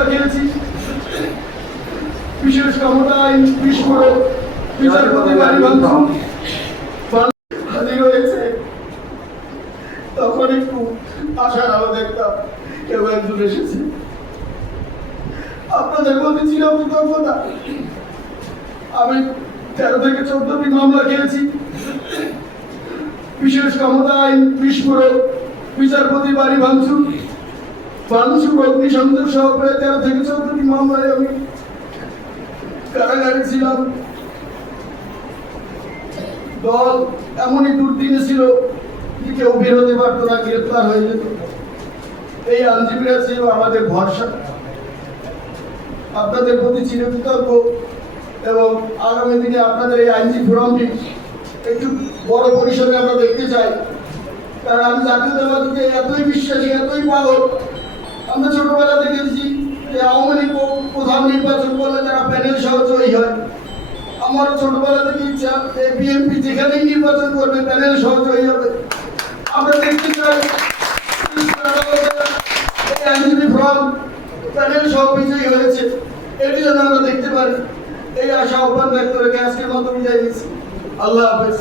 আমরা খেলেছি বিশেষ ক্ষমতা বিচারপতি তখন একটু আশার আলো দেখতাম, কেউ একজন এসেছে। আপনাদের ছিল কৃতজ্ঞতা আমি তেরো থেকে চোদ্দটি মামলা খেয়েছি। বিশেষ ক্ষমতা আইন বিস্ফোরক বিচারপতি বাড়ি ভাঙচুর। অগ্নিসংযোগ সহ প্রায় তেরো থেকে চোদ্দটি মামলায় আমি কারাগারে ছিলাম। দল এমনই দুর্দিনে ছিল যে কেউ বের হতে পারতো না, গ্রেপ্তার হয়ে যেত। এই আইনজীবীরা ছিল আমাদের ভরসা। আপনাদের প্রতি চিরকৃতজ্ঞ এবং আগামী দিনে আপনাদের এই আইনজীবী ফোরামটি একটু বড় পরিসরে আমরা দেখতে চাই। কারণ আমি জাতীয়তাবাদীতে এতই বিশ্বাসী, এতই পাগল আমরা ছোটবেলা দেখেছি যে আওয়ামী লীগ প্রধান নির্বাচন করলে তারা প্যানেল সহ জয়ী হয়। আমারও ছোটবেলা থেকে ইচ্ছা যে বিএনপি যেখানেই নির্বাচন করবে প্যানেল সহ জয়ী হবে। আমরা দেখতে চাই প্যানেল হয়েছে। এটি যেন আমরা দেখতে পারি। এই আশা ব্যক্ত মতো আল্লাহ হাফেজ।